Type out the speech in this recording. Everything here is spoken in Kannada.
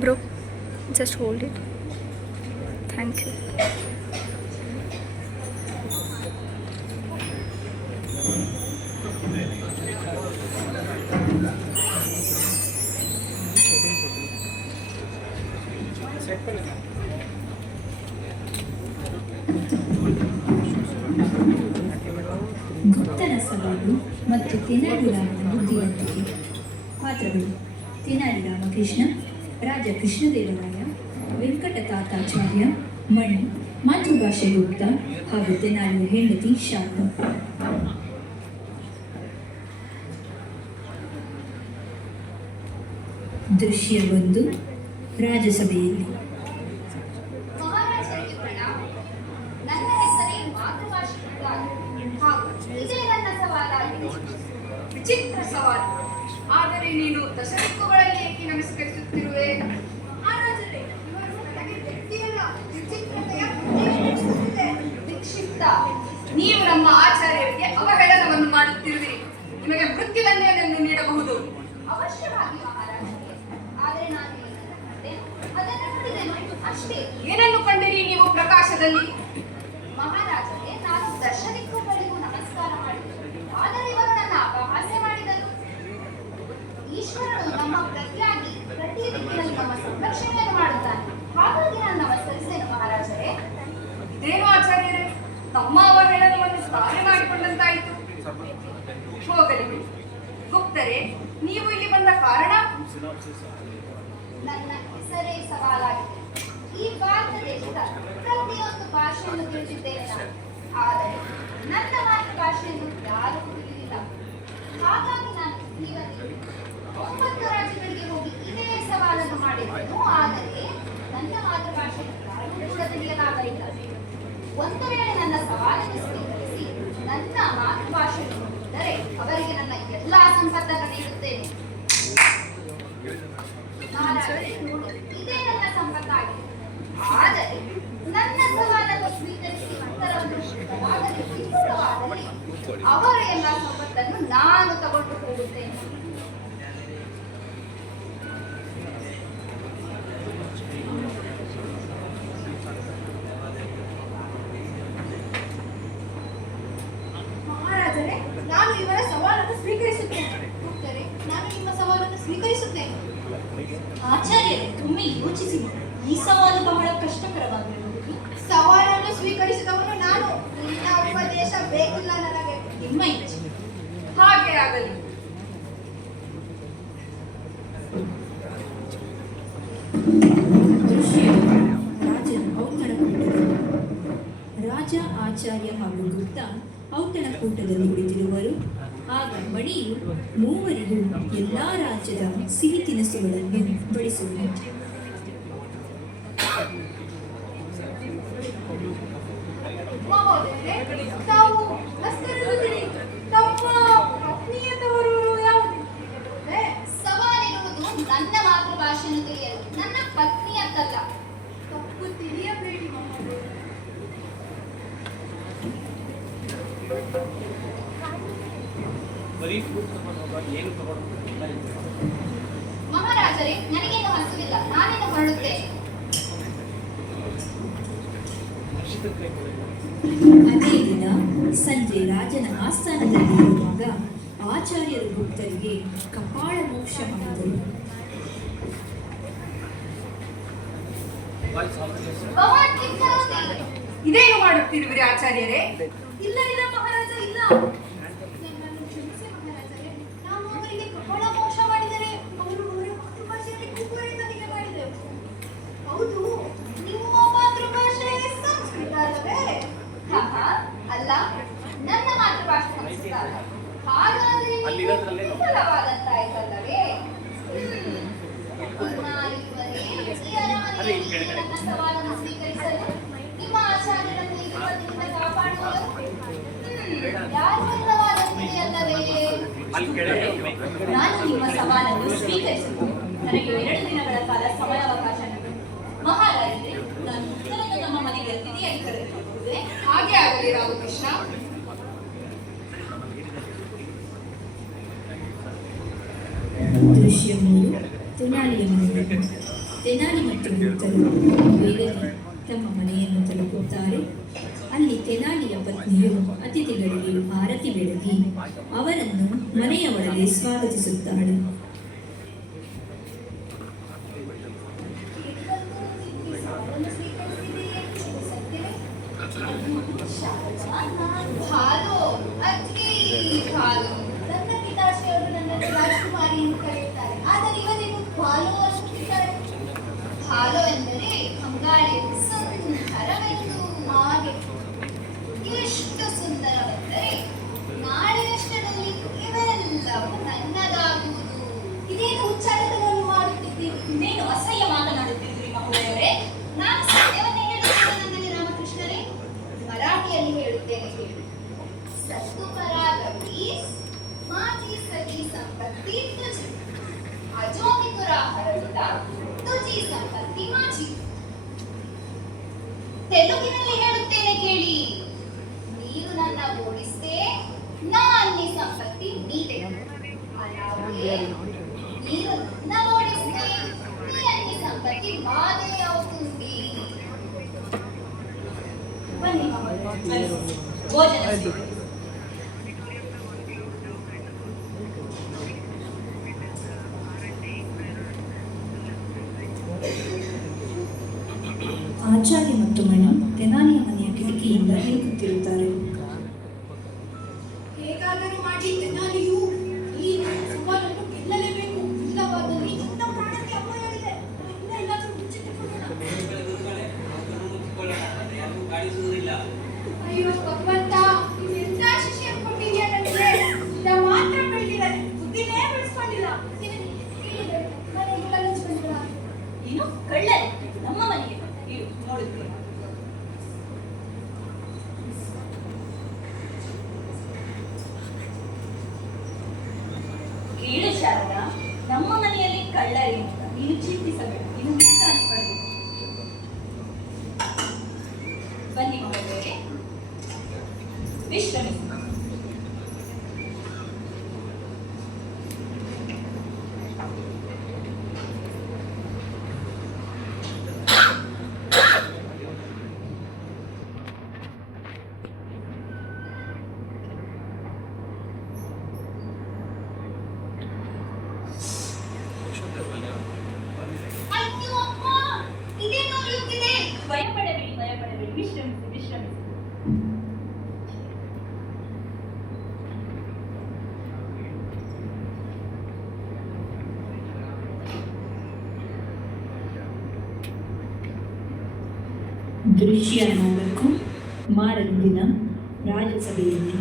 Bro, just hold it. Thank you. ಗುಪ್ತನ ಸವಾಲು ಮತ್ತು ತೆನಾಲಿ ರಾಮನ ಬುದ್ಧಿವಂತಿಕೆ. ಪಾತ್ರಗಳು: ತೆನಾಲಿ ರಾಮಕೃಷ್ಣ, ರಾಜ ಕೃಷ್ಣದೇವರಾಯ, ವೆಂಕಟ ತಾತಾಚಾರ್ಯ, ಮಣಿ, ಮಾತೃಭಾಷೆ ಗುಪ್ತ ಹಾಗೂ ತೆನಾಲಿಯ ಹೆಂಡತಿ ಶಾಂತ. ದೃಶ್ಯ 1. ರಾಜಸಭೆಯಲ್ಲಿ. ಮಹಾರಾಜರಿಗೆ ಪ್ರಣಾಮ. ನನ್ನ ಹೆಸರೇ ಮಾತೃಭಾಷೆ ಹಾಗೂ ಇದೇ ನನ್ನ ಸವಾಲಾಗಿದೆ. ವಿಚಿತ್ರ ಸವಾಲು. ಆದರೆ ನೀನು ದಶದಿಕ್ಕುಗಳಲ್ಲಿ ಏಕೆ ನಮಸ್ಕರಿಸುತ್ತಿರುವೆ? ಮಹಾರಾಜರೇ, ಇವರು ನನಗೆ ವ್ಯಕ್ತಿಯಲ್ಲ, ವಿಚಿತ್ರತೆಯ ವಿಕ್ಷಿಪ್ತ. ನೀವು ನಮ್ಮ ಆಚಾರ್ಯರಿಗೆ ಅವಹೇಳನವನ್ನು ಮಾಡುತ್ತಿರುವಿರಿ. ನಿಮಗೆ ಮೃತ್ಯುದಂಡನೆಯನ್ನು ನೀಡಬಹುದು. ಅವಶ್ಯವಾಗಿ ಮಹಾರಾಜರೇ, ಆದರೆ ನಾನು ಅದನ್ನು ನೋಡಿದೆನು ಅಷ್ಟೇ. ಏನನ್ನು ಕಂಡಿರಿ ನೀವು ಪ್ರಕಾಶದಲ್ಲಿ? ಮಹಾರಾಜರೇ, ನಾನು ದಶದಿಕ್ಕುಗಳಿಗೂ ನಮಸ್ಕಾರ ಮಾಡಿದೆ, ಆದರೆ ಇವರು ನನ್ನ ಅಪಹಾಸ್ಯ ಮಾಡಿದರು. ಈಶ್ವರನು ನಮ್ಮ ಪ್ರತಿಯಾಗಿ ಪ್ರತಿ ದಿಕ್ಕಿನಲ್ಲಿ ನಮ್ಮ ಸಂರಕ್ಷಣೆಯನ್ನು ಮಾಡುತ್ತಾನೆ, ಹಾಗಾಗಿ ನಾನು ನಮಸ್ಕರಿಸಿದೆನು ಮಹಾರಾಜರೇ. ಇದೇನು ಆಚಾರ್ಯರೇ, ತಮ್ಮ ಅವಹೇಳನವನ್ನು ತಾನೇ ಮಾಡಿಕೊಂಡಂತಾಯಿತು. ಹೋಗಲಿ ಗುಪ್ತರೇ, ನೀವು ಇಲ್ಲಿ ಬಂದ ಕಾರಣ? ನನ್ನ ಹೆಸರೇ ಸವಾಲಾಗಿದೆ. ಈ ಭಾರತ ದೇಶದ ಪ್ರತಿಯೊಂದು ಭಾಷೆಯನ್ನು ತಿಳಿದಿದ್ದೇನೆ ನಾನು, ಆದರೆ ನನ್ನ ಮಾತೃಭಾಷೆಯನ್ನು ಯಾರೂ ತಿಳಿದಿಲ್ಲ. ಹಾಗಾಗಿ ನಾನು ಇವತ್ತು 9 ರಾಜ್ಯಗಳಿಗೆ ಹೋಗಿ ಇದೇ ಸವಾಲನ್ನು ಮಾಡಿದ್ದೆನು, ಆದರೆ ನನ್ನ ಮಾತೃಭಾಷೆಯನ್ನು ಯಾರೂ ಕೂಡ ತಿಳಿಯಲಾಗಲಿಲ್ಲ. ಒಂದು ವೇಳೆ ನನ್ನ ಸವಾಲನ್ನು ಸ್ವೀಕರಿಸಿ ನನ್ನ ಮಾತೃಭಾಷೆಯನ್ನು ನೋಡಿದರೆ ಅವರಿಗೆ ನನ್ನ ಎಲ್ಲಾ ಸಂಪತ್ತನ್ನು ನೀಡುತ್ತೇನೆ. ಇದೇ ನನ್ನ ಸಂಪತ್ತಾಗಿದೆ. ಆದರೆ ನನ್ನ ಸವಾಲನ್ನು ಸ್ವೀಕರಿಸಿ ಅಂತರವನ್ನು ಅವರ ಎಲ್ಲ ಸಂಪತ್ತನ್ನು ನಾನು ತಗೊಂಡು ಹೋಗುತ್ತೇನೆ. ಮಹಾರಾಜರೇ, ನಾನು ಇವರ ಸವಾಲನ್ನು ಸ್ವೀಕರಿಸುತ್ತೇನೆ. ಗುಪ್ತರೇ, ನಾನು ನಿಮ್ಮ ಸವಾಲನ್ನು ಸ್ವೀಕರಿಸುತ್ತೇನೆ. ಆಚಾರ್ಯರೇ, ಒಮ್ಮೆ ಯೋಚಿಸಿ, ಈ ಸವಾಲು ಬಹಳ ಕಷ್ಟಕರವಾಗಿರಬಹುದು. ಸವಾಲನ್ನು ಸ್ವೀಕರಿಸಿದವನು ನಾನು. ನಿನ್ನ ಉಪದೇಶ ಬೇಕಿಲ್ಲ ನನಗೆ. ನಿಮ್ಮ ಇಚ್ಛೆ. ಹಾಗೆ ಆಗಲಿ. ರಾಜನ ಔತಣಕೂಟದಲ್ಲಿ. ರಾಜ, ಆಚಾರ್ಯ ಹಾಗೂ ಗುಪ್ತ ಔತಣಕೂಟದಲ್ಲಿ ಕುಳಿತಿರುವರು. ಆಗ ಮಣಿಯು ಮೂವರಿಗೂ ಎಲ್ಲಾ ರಾಜ್ಯದ ಸಿಹಿ ತಿನಿಸುಗಳನ್ನು ಬಡಿಸುವುದು. ಮಹೋದಯರೇ, ತಾವು ನಮಸ್ಕರಿಸುತ್ತೀರಿ. ತಮ್ಮ ಪತ್ನಿಯ ತವರೂರು ಯಾವುದು? ಸವಾಲಿರುವುದು ನನ್ನ ಮಾತೃಭಾಷೆಯನ್ನು ತಿಳಿಯಲು, ನನ್ನ ಪತ್ನಿಯದ್ದಲ್ಲ. ತಪ್ಪು ತಿಳಿಯಬೇಡಿ ಮಹೋದಯ. ಮಹಾರಾಜರೇ, ನನಗೇನು ಹಸುವಿಲ್ಲ, ನಾನೇನು ಹೊರಡುತ್ತೇನೆ. ಅದೇ ದಿನ ಸಂಜೆ ರಾಜನ ಆಸ್ಥಾನದಲ್ಲಿರುವಾಗ ಆಚಾರ್ಯರು ಗುಪ್ತರಿಗೆ ಕಪಾಳ ಮೋಕ್ಷ ಮಾಡಿದರು. ಇದೇನು ಮಾಡುತ್ತಿರುವಿರಿ ಆಚಾರ್ಯರೇ? ಇಲ್ಲ ಇಲ್ಲ ಮಹಾರಾಜ, ಇಲ್ಲ. ನನ್ನನ್ನು ಕ್ಷಮಿಸಿ ಮಹಾರಾಜರೇ, ನಾನು ಅವರಿಗೆ ಕಪಾಳ ಮೋಕ್ಷ ಮಾಡಿದರೆ ಅವರು ಅವರ ಮಾತೃಭಾಷೆಯಲ್ಲಿ ಕೂಗುವರೆ ನನಗೆ ಮಾಡಿದರು. ಹೌದು, ನಿಮ್ಮ ಮಾತೃಭಾಷೆ ಸಂಸ್ಕೃತ ಅಲ್ಲವೇ? ಅಲ್ಲ, ನನ್ನ ಮಾತೃಭಾಷೆ ಸಂಸ್ಕೃತ ಅಲ್ಲ. ಹಾಗಾದ್ರೆ ವಿಫಲವಾದಂತಾಯ್ತಲ್ಲವೇ? ನನ್ನ ಸವಾಲನ್ನು ಸ್ವೀಕರಿಸಲು ನಿಮ್ಮ ಆಚಾರ್ಯರನ್ನು ಈ ವಿಪತ್ತಿನಿಂದ ಕಾಪಾಡುವುದು ಯಾರು ಅಲ್ಲವೇ? ನಾನು ನಿಮ್ಮ ಸವಾಲನ್ನು ಸ್ವೀಕರಿಸುತ್ತೇನೆ. ನನಗೆ 2 ದಿನಗಳ ಕಾಲ ಸಮಯಾವಕಾಶ ನೀಡಿ. ಮಹಾರಾಜರೇ, ನಾನು ಉತ್ತರವನ್ನು ನಮ್ಮ ಮನೆಗೆ ಅತಿಥಿಯಾಗಿ ಕರೆದುಕೊಳ್ಳುವುದೇ? ಹಾಗೆ ಆಗಲಿ ರಾಮಕೃಷ್ಣ. ದೃಶ್ಯ 3. ತೆನಾಲಿಯ ಮನೆಯಲ್ಲಿ. ತೆನಾಲಿ ಮತ್ತು ಮಿತ್ರರು ಬೇಗನೆ ತಮ್ಮ ಮನೆಯನ್ನು ತಲುಪುತ್ತಾರೆ. ಅಲ್ಲಿ ತೆನಾಲಿಯ ಪತ್ನಿಯು ಅತಿಥಿಗಳಿಗೆ ಆರತಿ ಬೆಳಗಿ ಅವರನ್ನು ಮನೆಯ ಒಳಗೆ ಸ್ವಾಗತಿಸುತ್ತಾಳೆ. ಭಾನು, ಅತಿ ಭಾನು. ನನ್ನ ಪಿತಾಶ್ರೀಯವರು ನನ್ನನ್ನು ರಾಜಕುಮಾರಿ ಎಂದು ಕರೆಯುತ್ತಾರೆ, ಆದರೆ ಇವರೇನು ಭಾನು ಅನ್ನುತ್ತಿದ್ದಾರೆ. ಭಾನು ಎಂದರೆ ಬಂಗಾಳಿಯ ಸುಂದರವೆಂದು. ಹಾಗೆ ಎಷ್ಟು ಸುಂದರವೆಂದರೆ ನಾಳಿನಷ್ಟರಲ್ಲಿ ಇವೆಲ್ಲವೂ ನನ್ನದಾಗುವುದು. ಇದೇನು ಉಚ್ಚಾಟಗಳನ್ನು ಮಾಡುತ್ತಿದ್ದೀರಿ? ಇನ್ನೇನು ಅಸಹ್ಯ ಮಾತನಾಡುತ್ತಿದ್ದೀರಿ ಮಹೋದಯವರೇ. ನಾನು ಸತ್ಯವನ್ನೇ ಹೇಳುತ್ತೇನೆ ನನ್ನಲ್ಲಿ ರಾಮಕೃಷ್ಣರೇ. ಮರಾಠಿಯಲ್ಲಿ ಹೇಳುತ್ತೇನೆ ಕೇಳಿ. सत्तू पराग 20 माझी सगळी संपत्ती तुझी, आजो मी तुला हरवला तुझी संपत्ती माझी. ತೆಲುಗಿನಲ್ಲಿ ಹೇಳುತ್ತೇನೆ ಕೇಳಿ. ನೀನು ನನ್ನ ಓಡಿಸಿದೆ, ನಾನಿ ಸಂಪತ್ತಿ ನೀದೆ. అలాగే ನೀನು ನನ್ನ ಓಡಿಸಿದೆ, నీ అన్ని సంపత్తి మాదే అవుతుంది. ಬನ್ನಿ ಮಹೋದಯ, ಭೋಜನ ಸ್ವೀಕರಿಸಿ. ಆಚಾರ್ಯ ಮತ್ತು ಮಣಿ ತೆನಾಲಿಯ ಮನೆಯ ಕಿಟಕಿಯಿಂದ ಹೇಳುತ್ತಿರುತ್ತಾರೆ. ಹೇಗಾದರೂ ಮಾಡಿ ತೆನಾಲಿಯು ಈ ಸವಾಲನ್ನು ಗೆಲ್ಲಲೇಬೇಕು. ಇಲ್ಲವಾದಲ್ಲಿ ನನ್ನ ಪ್ರಾಣಕ್ಕೆ ಅಪಾಯವಿದೆ. ಇನ್ನ ಎಲ್ಲಾದರೂ ಮುಚ್ಚಿಟ್ಟುಕೊಳ್ಳೋಣ. ಅಯ್ಯೋ ಭಗವಂತ, ಎಂತ ಶಿಕ್ಷೆ ಕೊಟ್ಟಿದ್ಯಾ ನನಗೆ. ಇದ ಮಾತ್ರ ಬೆಳೆದಿದ್ದಾರೆ, ಬುದ್ಧಿನೇ ಬೆಳೆಸ್ಕೊಂಡಿಲ್ಲ. ನೀನು ಕಳ್ಳನೆ, ನಮ್ಮ ಮನೆಗೆ ಇರು ನೋಡುತ್ತೇನೆ. ಕೇಳು ಶಾರದಾ, ನಮ್ಮ ಮನೆಯಲ್ಲಿ ಕಳ್ಳರೇನಿಲ್ಲ, ನೀನು ಚಿಂತಿಸಬೇಡ, ನೀನು ವಿಶ್ರಾಂತಿ ಪಡೆದು. ಬನ್ನಿ ಮಹೋದಯರೇ, ವಿಶ್ರಮಿಸಿ. ಅಯ್ಯೋ ಅಮ್ಮ, ಇದೇನು ಉರಿಯುತ್ತಿದೆ. ಭಯಪಡಬೇಡಿ, ಭಯಪಡಬೇಡಿ, ವಿಶ್ರಮಿಸಿ, ವಿಶ್ರಮಿಸಿ. ದೃಶ್ಯ 4 ಮಾರನೇ ದಿನ ರಾಜಸಭೆಯಲ್ಲಿ